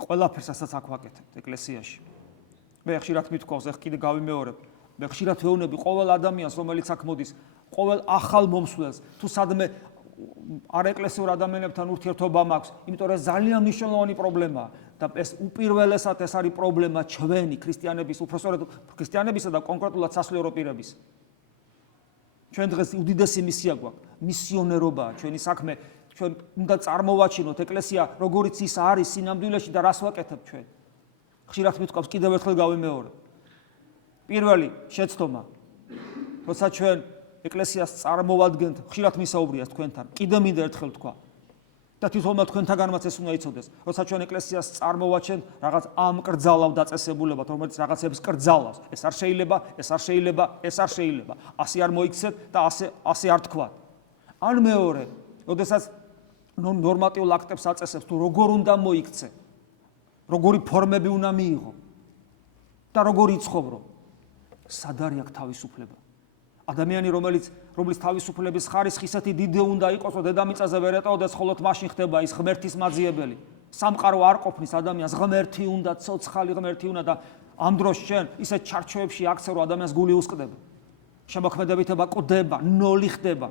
ყველაფერს ასაც აქ ვაკეთებთ ეკლესიაში. მე ხშირად მithქვავს, ეხ კიდე გავიმეორებ. მე ხშირად ვეუბნები ყოველ ადამიანს, რომელიც აქ მოდის, ყოველ ახალ მომსვლელს, თუ სადმე არ ეკლესიურ ადამიანებთან ურთიერთობა მაქვს, იმიტომ რომ ძალიან მნიშვნელოვანი პრობლემაა და ეს უპირველესად ეს არის პრობლემა ჩვენი ქრისტიანების, უпроსტოდ ქრისტიანებისა და კონკრეტულად სასულიერო პირების. ჩვენ დღეს უდიდესი მისია გვაქვს, მისიონერობაა ჩვენი საქმე, ჩვენ უნდა წარმოვაჩინოთ ეკლესია როგორიც ის არის სინამდვილეში და რას ვაკეთებ ჩვენ. ხშირად მithქვავს, კიდევ ერთხელ გავიმეორებ. პირველი შეცდომა, როცა ჩვენ ეკლესიას წარმოვადგენთ, ხშირად მისაუბრიას თქვენთან, კიდე მინდა ერთხელ თქვა. და თვითონაც თქვენთაგანმაც ეს უნდა იცოდეს, როცა ჩვენ ეკლესიას წარმოვაჩენთ, რაღაც ამკრძალავ დაწესებულებად, რომელიც რაღაცებს კრძალავს. ეს არ შეიძლება, ეს არ შეიძლება, ეს არ შეიძლება. ასე არ მოიქცეთ და ასე არ თქვა. ან მეორე, როდესაც ნორმატიულ აქტებს აწესებს, თუ როგორ უნდა მოიქცე, როგორი ფორმები უნდა მიიღო და როგორ იცხოვრო, სად არის აქ თავისუფლება? ადამიანი, რომლის თავისუფლების ხარისხი ისეთი დიდი უნდა იყოს, რომ დედამიწაზე ვერ ეტყოდეს, ხოლოდ მაშინ ხდება ის ღმერთის მაძიებელი. სამყარო არ ყოფნის ადამიანს ღმერთი უნდა, ცოცხალი ღმერთი უნდა და ამ დროს შენ ისეთ ჩარჩოებში აქცე, რომ ადამიანს გული უსყდება. შემოქმედებითება კვდება, ნოლი ხდება.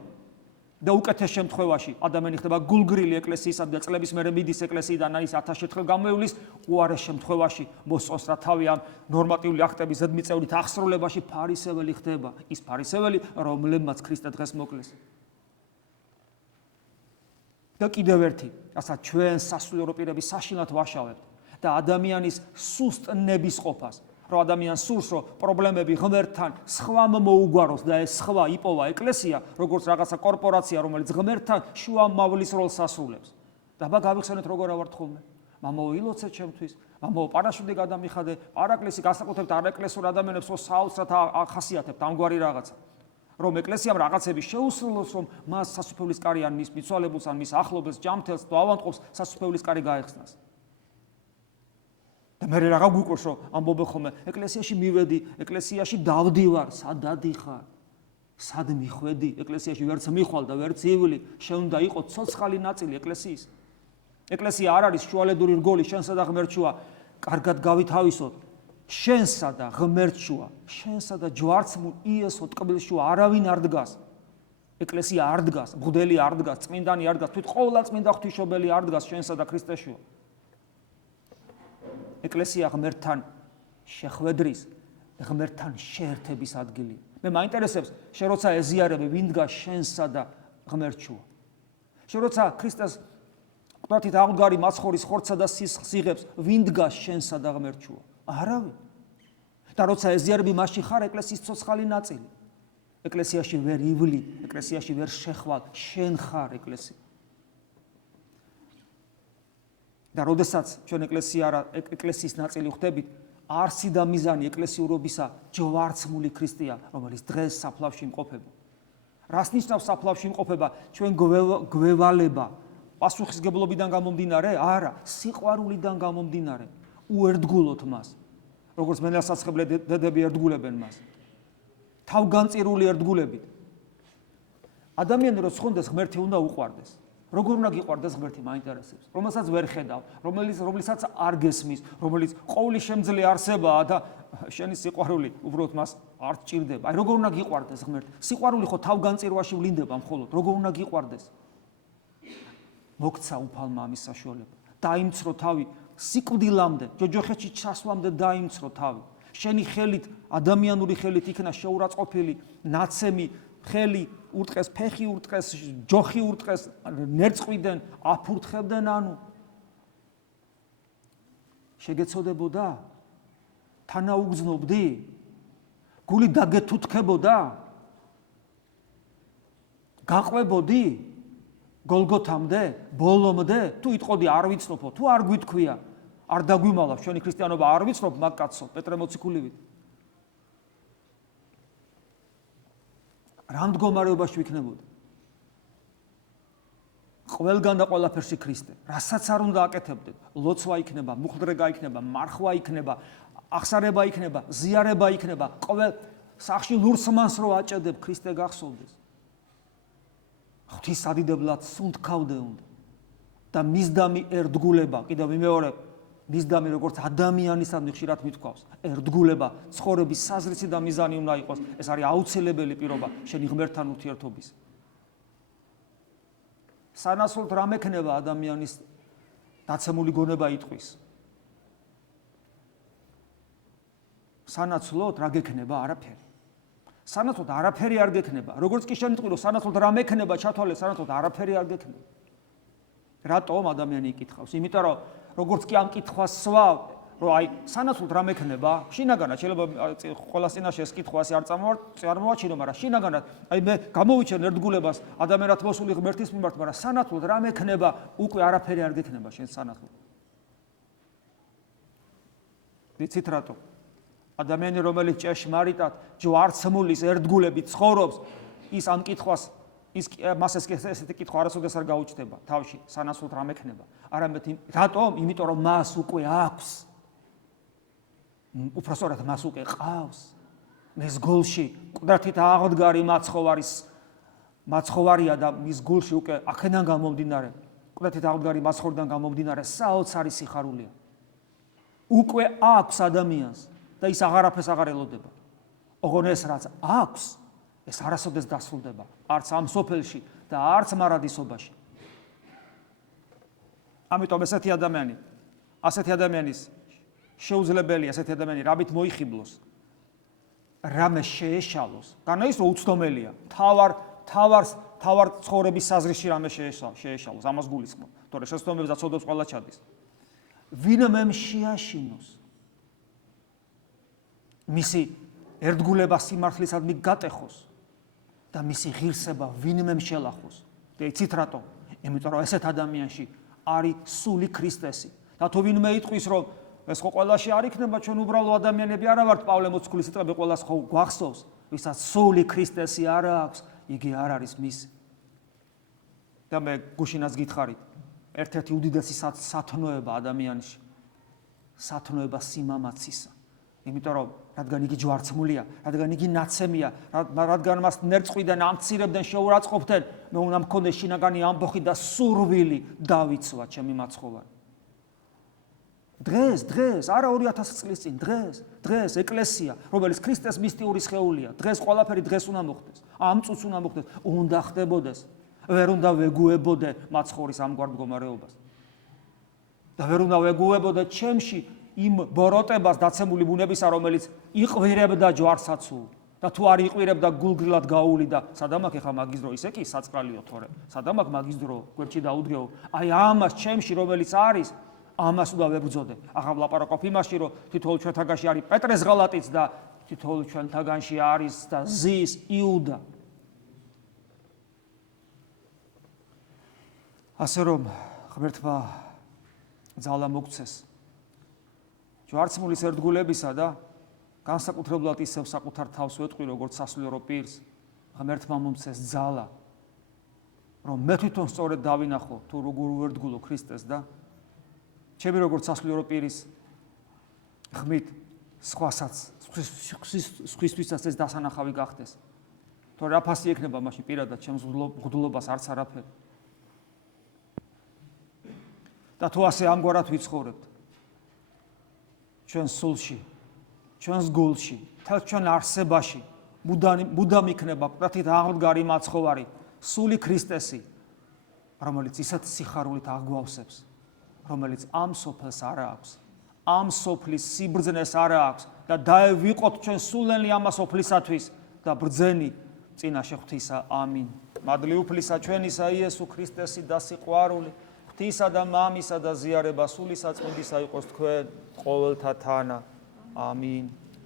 და უკეთეს შემთხვევაში ადამიანი ხდება გულგრილი ეკლესიისა და წლების მერე მიდის ეკლესიიდან ის 1000 ერთხელ გამოივლის, უარეს შემთხვევაში მოსწონს რა თავი ამ ნორმატიული აქტების ზედმიწევრით აღსრულებაში ფარისეველი ხდება, ის ფარისეველი, რომლებმაც ქრისტე დღეს მოკლეს. და კიდევ ერთი, რასაც ჩვენ სასულიერო პირების საშინლად ვაშავებთ და ადამიანის სუსტ ნებისყოფას, რომ ადამიანს სურს, რომ პრობლემები ღმერთთან სხვამ მოუგვაროს და ეს სხვა იპოვა ეკლესია, როგორც რაღაცა კორპორაცია, რომელიც ღმერთთან შუამავლის როლს ასრულებს. და აბა გავიხსენეთ როგორ ავართ ხოლმე. მამაო ილოცე ჩემთვის, მამაო პარაშუტი გადამიხადე, პარაკლისი განსაკუთრებით არაეკლესიურ ადამიანებს საოცრად ახასიათებთ ამგვარი რაღაცა. რომ ეკლესიამ რაღაცები შეუსრულოს, რომ მას სასუფეველის კარი ან მის მიცვალებულს ან მის ახლობელს, ჯამთელს თუ ავანტყოფს სასუფეველის კარი გაეხსნას. და მე რა გაგვიყვეს, რომ ამბობენ ხოლმე, ეკლესიაში მივედი, ეკლესიაში დავდივარ, სად დადიხარ? სად მიხვედი? ეკლესიაში ვერც მიხვალ და ვერც ივლი, შენ უნდა იყო ცოცხალი ნაწილი ეკლესიის. ეკლესია არ არის შუალედური რგოლი, შენსა და ღმერთშუა, კარგად გავითავისოთ. შენსა და ღმერთშუა, შენსა და ჯვარცმულ იესო ტკბილშუა არავინ არ დგას. ეკლესია არ დგას, მღვდელი არ დგას, წმინდანი არ დგას, თვით ყოვლა წმინდა ღვთისმშობელი არ დგას შენსა და ქრისტეშუა. ეკლესია ღმერთთან შეხვედრის, ღმერთთან შეერთების ადგილია. მე მაინტერესებს, შენ როცა ეზიარები, ვინ დგას შენსა და ღმერთშუა. შენ როცა ქრისტეს ყდათით აღმდგარი მაცხოვრის ხორცსა და სიღებს, ვინ დგას შენსა და ღმერთშუა? არავინ. და როცა ეზიარები, მაშინ ხარ ეკლესიის ცოცხალი ნაწილი. ეკლესიაში ვერ ივლი, ეკლესიაში ვერ შეხვალ, შენ ხარ ეკლესია. და როდესაც ჩვენ ეკლესიის ნაწილი ხდებით, არსი და მიზანი ეკლესიურობისა ჯვარცმული ქრისტეა, რომელიც დღეს საფლავში იმყოფება. რას ნიშნავს საფლავში იმყოფება? ჩვენ გვევალება პასუხისგებლობიდან გამომდინარე? არა, სიყვარულიდან გამომდინარე. უერთგულოთ მას. როგორც მენელსაცხებლე დედები ერთგულებენ მას. თავგანწირული ერთგულებით. ადამიანი რო ხონდეს, ღმერთი უნდა უყვარდეს. როგორ უნდა გიყვარდეს ღმერთი, მაინტერესებს. რომელსაც ვერ ხედავ, რომლისაც არ გესმის, რომელიც ყოვლის შემძლე არსებაა და შენი სიყვარული უბრალოდ მას არ ჭირდება. აი როგორ უნდა გიყვარდეს ღმერთი? სიყვარული ხო თავგანწირვაში ვლინდება მხოლოდ. როგორ უნდა გიყვარდეს? მოგცა უფალმა ამის საშუალება. დაიმცრო თავი სიკვდილამდე, ჯოჯოხეთში ჩასვლამდე დაიმცრო თავი. შენი ხელით, ადამიანური ხელით იქნა შეურაცხყოფილი ნაცემი ხელი ურტყეს, ფეხი ურტყეს, ჯოხი ურტყეს, ნერწყვიდან აფურთხებდნენ ანუ. შეგეცოდებოდა? თანაუგზნობდი? გული დაგეთუთქებოდა? გაყვებოდი? გოლგოთამდე, ბოლომდე, თუ იტყოდი არ ვიცნობო, თუ არ გვითქვია, არ დაგვიმალავ, შენი ქრისტიანობა არ ვიცნობ, მაგკაცო, პეტრე მოციქულივით. რა მდგომარეობაში ვიქნებოდი? ყველგან და ყველაფერში ქრისტე. რასაც არ უნდა აკეთებდეთ, ლოცვა იქნება, მუხლდრეგა იქნება, მარხვა იქნება, აღსარება იქნება, ზიარება იქნება, ყოველ სახში ლურსმანს რო აჭედებ, ქრისტე გახსოვდეს. ღვთისადიდებლად სუნთქავდე უნდა და მისდამი ერთგულება, კიდევ ვიმეორებ, მისდამი როგორც ადამიანისადმი ხშირად მithქვავს, ერთგულება, ცხოვრების საზრისი და მიზანი უნდა იყოს. ეს არის აუცილებელი პირობა შენი ღმერთთან ურთიერთობის. სანაცვლოდ რა მექნება ადამიანის დაცემული გონება იტყვის. სანაცვლოდ რა გექნება? არაფერი. სანაცვლოდ არაფერი არ გექნება. როგორც კი შენიტყვი რომ სანაცვლოდ რა მექნება ჩათვალე, სანაცვლოდ არაფერი არ გექნება. რატომ ადამიანი იკითხავს? იმიტომ რომ როგორც კი ამ კითხვას სვავ, რომ აი სანაცვლოდ რა მექნება? შინაგანად შეიძლება ყოველას წინაშე ეს კითხვა ასე არ წარმოვაჩინო, მაგრამ შინაგანად აი მე გამოვიჩენ ერთგულებას ადამიანად მოსული ღმერთის მიმართ, მაგრამ სანაცვლოდ რა მექნება? უკვე არაფერი არ გექნება შენ სანაცვლოდ. ვიცით რატო? ადამიანი რომელიც ჭეშმარიტად ჯვარცმულის ერთგულებით ცხოვრობს, ის ამ კითხვას მას ესეთი კითხვა არასოდეს არ გაუჩნდება თავში, სანაცვლოდ რა მექნება. არამედ რატომ? იმიტომ რომ მას უკვე აქვს. უпростоრად მას უკვე ყავს. მის გულში მკვდრთით აღდგარი მაცხოვარია და მის გულში უკვე აქედან გამომდინარე, მკვდრთით აღდგარი მაცხოვრიდან გამომდინარე საოცარი სიხარულია. უკვე აქვს ადამიანს და ის აღარაფერს აღარ ელოდება. ოღონ ეს რაც აქვს, ეს არასოდეს დასრულდება, არც ამ სოფელში და არც მარადისობაში. ამიტომ ასეთი ადამიანის შეუძლებელია ასეთი ადამიანი რამით მოიხიბლოს, რამე შეეშალოს. განა ის უცდომელია, თავარ ცხოვრების საზრისში რამე შეეშალოს, ამას გულისხმობ. თორე შეცდომებსაც ოდობს ყველა ჩადის. ვინმე შეაშინოს მისი ერთგულება სიმართლისადმი გატეხოს და მისი ღირსება ვინმე შელახოს. და იცით რატომ? იმიტომ რომ ესეთ ადამიანში არის სული ქრისტესი. და თუ ვინმე იტყვის რომ ეს ხო ყველაში არ იქნება, ჩვენ უბრალო ადამიანები არა ვართ, პავლე მოციქულის სიტყვები ყველას ხო გვახსოვს, ვისაც სული ქრისტესი არ აქვს, იგი არ არის მისი. და მე გუშინაც გითხარით, ერთ-ერთი უდიდესი სათნოება ადამიანში, სათნოება სიმამაცისა. იმიტომ რომ რადგან იგი ჯვარცმულია, რადგან იგი ნაცემია, რადგან მას ნერწყვიდან ამცირებდნენ, შეურაცხყოფდნენ, მე უნდა მქონდეს შინაგანი ამბოხი და სურვილი დავიცვა ჩემი მაცხოვარი. დღეს, არა 2000 წლის წინ, დღეს ეკლესია, რომელიც ქრისტეს მისტიური სხეულია, დღეს ყველაფერი დღეს უნდა მოხდეს, ამ წუთს უნდა მოხდეს, უნდა ხდებოდეს, ვერ უნდა ვეგუებოდე მაცხოვრის ამგვარ მდგომარეობას. და ვერ უნდა ვეგუებოდე ჩემში იმ ბოროტებას დაცემული ბუნებისა, რომელიც იყვირებდა ჯვარსაცულ და თუ არ იყვირებდა გულგრილად გაუვლიდა, სადამ აქ ახლა მაგის დრო ისე კი საწყრალიო თორე, სადამ აქ მაგის დრო გვერდში დაუდგეო, აი ამას ჩემში რომელიც არის, ამას უნდა ვებრძოდე. ახლა ვლაპარაკობ იმაში, რომ თითოეულ ჩვენთაგანში არის პეტრეს ღალატიც და თითოეულ ჩვენთაგანში არის და ზის იუდა. ასე რომ ღმერთმა ძალა მოგცეს ჯვარცმულის ერთგულებისა და განსაკუთრებულად ისევ საკუთარ თავს ვეტყვი, როგორც სასულიერო პირს, ღმერთმა მომცეს ძალა, რომ მე თვითონ სწორედ დავინახო თუ როგორ ვერთგულო ქრისტეს და ჩემი როგორც სასულიერო პირის ხმით სხვასაც, სხვისთვისაც ეს დასანახავი გახდეს. თორე აფასი ექნება მაშინ პირადად ჩემს მღვდლობას არც არაფერი. და თუ ასე ამგვარად ვიცხოვრებთ, ჩვენს სულში, ჩვენს გულში, თელ ჩვენ არსებაში მუდამ იქნება მკვდრთით აღდგარი მაცხოვარი, სული ქრისტესი, რომელიც ისეთ სიხარულით აღგვავსებს, რომელიც ამ სოფელს არ აქვს, ამ სოფლის სიბრძნეს არ აქვს და დაევიყოთ ჩვენ სულელი ამ სოფლისათვის და ბრძენი წინაშე ღვთისა. ამინ. მადლი უფლისა ჩვენისა იესო ქრისტესი და სიყვარული ღვთისა და მამისა და ზიარება სული საწმინდისა იყოს თქვენ ყოველთა თანა. ამინ.